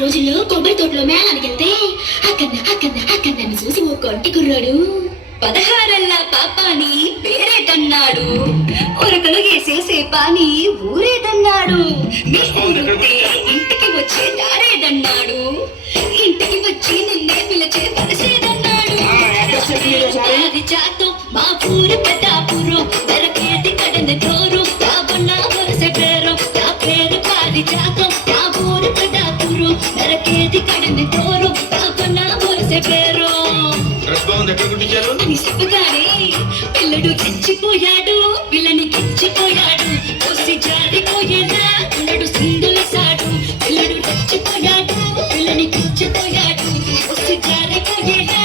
రోజుల్లో కొబ్బరి తోటలో మేళానికి వెళ్తే అక్కడని చూసి ఓ కొంటి కుర్రాడు 16 పాపాని పేరేటన్నాడు, ఉరకలు వేసేసే పాని ఊరేదన్నాడు, మీ ఊరుంటే ఇంటికి వచ్చే దారేదన్నాడు, ఇంటికి వచ్చి నిన్నే పిలిచే పరిసేదన్నాడు. జాతం మా ఊరు పెద్దాపురం వెరకేటి కడని తోరు కాబన్న వరుస పేరు నా పేరు పారిజాతం మా ఊరు పెద్దాపురం వెరకేటి కడని తోరు కాబన్న వరుస పేరు అని చెప్పగానే పిల్లడు తెచ్చిపోయాడు, పిల్లని కిచ్చిపోయాడు, కొసి జారిపోయేలా పిల్లడు సింధుల సాడు, పిల్లడు తెచ్చిపోయాడు, పిల్లని కిచ్చిపోయాడు, కొసి జారిపోయేలా